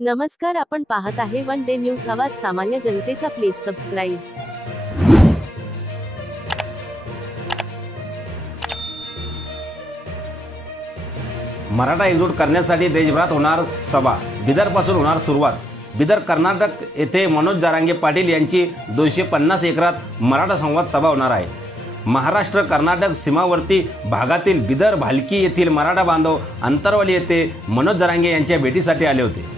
नमस्कार, आपण पाहत आहे वन डे न्यूज आवाज सामान्य जनतेचा. Please subscribe. मराठा एकजूट करण्यासाठी देशभरात होणार सभा. बिदरपासून होणार सुरुवात. बिदर कर्नाटक येथे मनोज जरांगे पाटील यांची 250 एकरात मराठा संवाद सभा होणार आहे. महाराष्ट्र कर्नाटक सीमावर्ती भागातील बिदर भालकी येथील मराठा बांधव अंतरवाली येथे मनोज जरांगे यांच्या भेटीसाठी आले होते.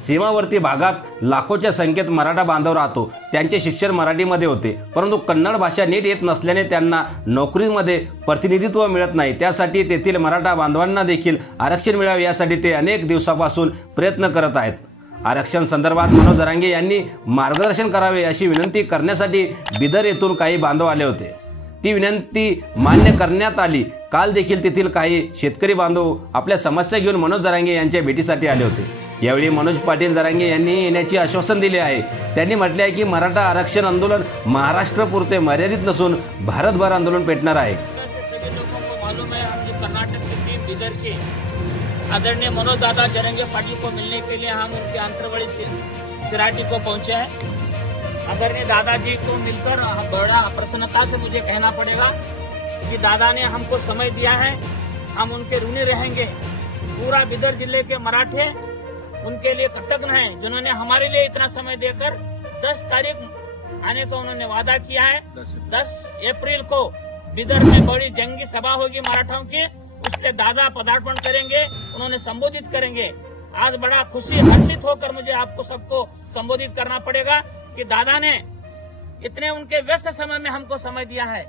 सीमावर्ती भागात लाखोच्या संख्येत मराठा बांधव राहतो. त्यांचे शिक्षण मराठीमध्ये होते, परंतु कन्नड भाषा नीट येत नसल्याने त्यांना नोकरीमध्ये प्रतिनिधित्व मिळत नाही. त्यासाठी तेथील मराठा बांधवांना देखील आरक्षण मिळावे यासाठी ते अनेक दिवसापासून प्रयत्न करत आहेत. आरक्षण संदर्भात मनोज जरांगे यांनी मार्गदर्शन करावे अशी विनंती करण्यासाठी बिदर येथून काही बांधव आले होते. ती विनंती मान्य करण्यात आली. काल देखील तेथील काही शेतकरी बांधव आपल्या समस्या घेऊन मनोज जरांगे यांच्या भेटीसाठी आले होते. यावेळी मनोज पाटील जरांगे यांनी येण्याचे आश्वासन दिले आहे. त्यांनी म्हटले आहे की मराठा आरक्षण आंदोलन महाराष्ट्रपुरते मर्यादित नसून भारतभर आंदोलन पेटणार आहे. कर्नाटक की टीम बिदर के आदरणीय मनोज दादा जरंगे पाटिल को मिलने के लिए हम उनके अंतरवली सिराटी को पहुंचे हैं. आदरणीय दादाजी को मिलकर बड़ा प्रसन्नता से मुझे कहना पड़ेगा कि दादा ने हमको समय दिया है, हम उनके ऋणी रहेंगे. पूरा बिदर जिले के मराठे उनके लिए कृतज्ञ हैं, जिन्होंने हमारे लिए इतना समय देकर 10 तारीख आने का उन्होंने वादा किया है. 10 अप्रैल को बिदर में बड़ी जंगी सभा होगी मराठाओं की. उसके दादा पदार्पण करेंगे, उन्होंने संबोधित करेंगे. आज बड़ा हर्षित होकर मुझे आपको सबको संबोधित करना पड़ेगा कि दादा ने इतने उनके व्यस्त समय में हमको समय दिया है.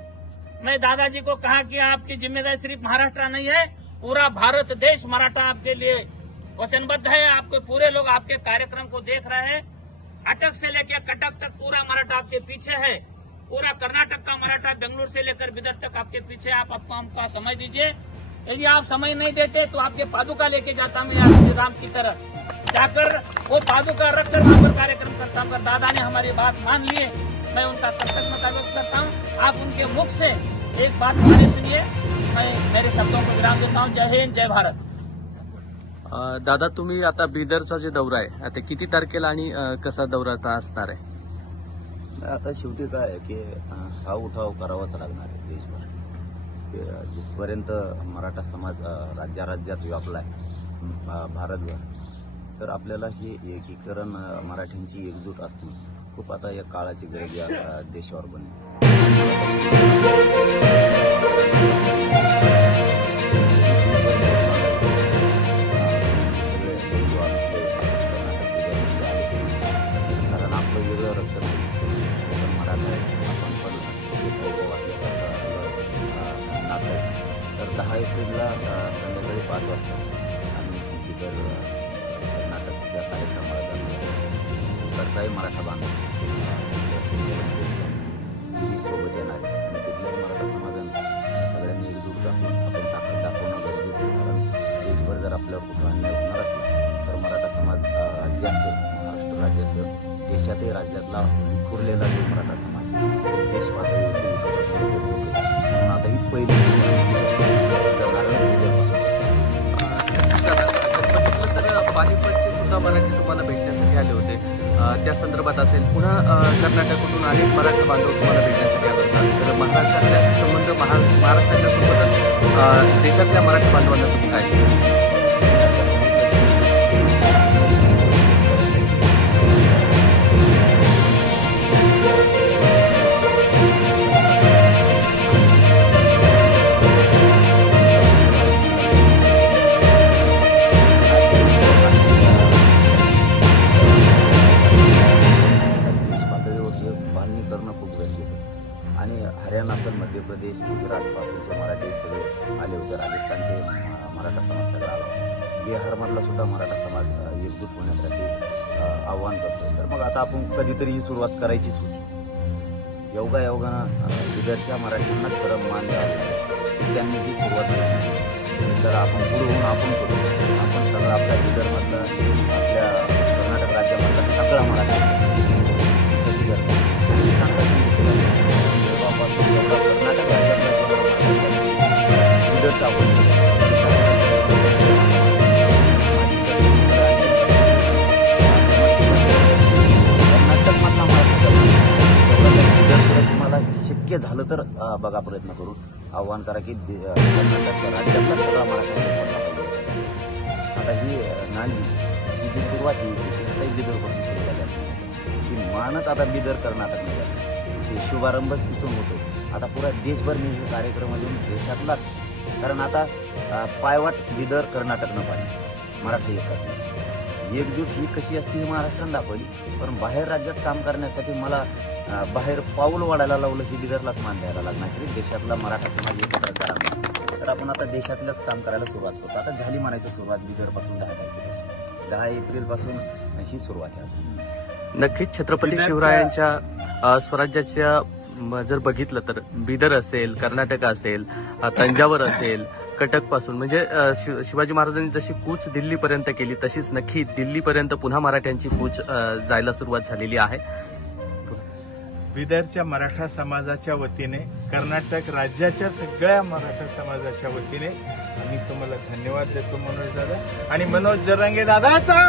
मैं दादाजी को कहा कि आपकी जिम्मेदारी सिर्फ महाराष्ट्र नहीं है, पूरा भारत देश मराठा आपके लिए वचनबद्ध है. आपके पूरे लोग आपके कार्यक्रम को देख रहे हैं. अटक से लेकर कटक तक पूरा मराठा आपके पीछे है. पूरा कर्नाटक का मराठा बेंगलुरु से लेकर बिदर तक आपके पीछे. आप आपको हमका समय दीजिए. यदि आप समय नहीं देते तो आपके पादुका लेके जाता मैं श्री राम की तरह जाकर वो पादुका रखकर वहां पर कार्यक्रम करता हूँ. अगर दादा ने हमारी बात मान लिए, मैं उनका कृतज्ञता व्यक्त करता हूँ. आप उनके मुख से एक बात हमारे सुनिए. मैं मेरे शब्दों को विराम देता हूँ. जय हिंद, जय भारत. दादा, तुम्ही आता बिदरचा जे दौरा आहे आता किती तारखेला आणि कसा दौरा असणार आहे? आता शेवटी काय आहे की हा उठाव करावाच लागणार आहे देशभर. जिथपर्यंत मराठा समाज राज्यात व्यापलाय भारतभर, तर आपल्याला हे एकीकरण मराठ्यांची एकजूट असणं खूप आता या काळाची गरज या देशावर बनली. तर 10 एप्रिलला संध्याकाळी 5 वाजता आम्ही बिदर कर्नाटकच्या कार्यक्रमाला जातो. तरचाही मराठा बांधव सोबत येणार आहे आणि तिथल्याही मराठा समाजाने सगळ्यांनी एकजूट दाखवून आपण ताकद दाखवणं गरजेचं आहे. कारण देशभर जर आपल्यावर कुठं अन्याय होणार असेल तर मराठा समाज राज्य असेल, महाराष्ट्र राज्य असेल, देशातही राज्यातला विखुरलेला जो मराठा समाज देश पातळीवरती म्हणून आता ही पहिली पानिपतचे सुद्धा मराठी तुम्हाला भेटण्यासाठी आले होते. त्या संदर्भात असेल पुन्हा कर्नाटकातून अनेक मराठी बांधव तुम्हाला भेटण्यासाठी आले होतात. तर महाराष्ट्रातल्या संबंध महाराष्ट्रातल्या सोबतच देशातल्या मराठी बांधवांना तुम्ही काय सांगा? आणि हरियाणा असेल, मध्य प्रदेश, गुजरात पासूनचे मराठी सगळे आले होते. राजस्थानचे मराठा समाज सगळा आला. बिहारमधला सुद्धा मराठा समाज एकजूट होण्यासाठी आव्हान करतो. तर मग आता आपण कधीतरी ही सुरुवात करायचीच होती. योगायोगानं बिदरच्या मराठ्यांनाच खरं मान द्यावं, त्यांनी ही सुरुवात केली. जर आपण पुढे होऊन आपण करू. आपण सगळं आपल्या बिदरमधलं, आपल्या कर्नाटक राज्यामधला सगळा मराठा बिदर चांगला संदेश कर्नाटक राज्यातला झालं तर बघा प्रयत्न करू. आव्हान करा की कर्नाटकच्या राज्यातला सगळा मराठा पडला पाहिजे. आता ही नांदी ही जी सुरुवात ही बिदरपासून सुरू झाली असते. ही मानच आता बिदर कर्नाटक नाही, हे शुभारंभच तिथून होतो. आता पुरा देशभर मी हे कार्यक्रम घेऊन देशातलाच, कारण आता पायवाट बिदर कर्नाटकनं पाहिजे मराठी एक करण्याची. एकजूट ही कशी असते ही महाराष्ट्रानं दाखवली, पण बाहेर राज्यात काम करण्यासाठी मला बाहेर पाऊल वाढायला लावलं ही बिदरलाच मान द्यायला लागणार की देशातला मराठा समाज एकत्र करा. तर आपण आता देशातल्याच काम करायला सुरुवात करतो. आता झाली म्हणायची सुरुवात बिदरपासून 10 तारखेपासून, 10 एप्रिलपासून ही सुरुवात आहे. नक्कीच छत्रपती शिवरायांच्या स्वराज्याच्या जर बघितलं तर बिदर असेल, कर्नाटक असेल, तंजावर असेल, कटक पासून म्हणजे शिवाजी महाराजांनी जशी कूच दिल्लीपर्यंत केली तशीच नक्की दिल्लीपर्यंत पुन्हा मराठ्यांची कूच जायला सुरुवात झालेली आहे. बिदरच्या मराठा समाजाच्या वतीने, कर्नाटक राज्याच्या सगळ्या मराठा समाजाच्या वतीने आम्ही तुम्हाला धन्यवाद देतो मनोज दादा, आणि मनोज जरांगे दादाचा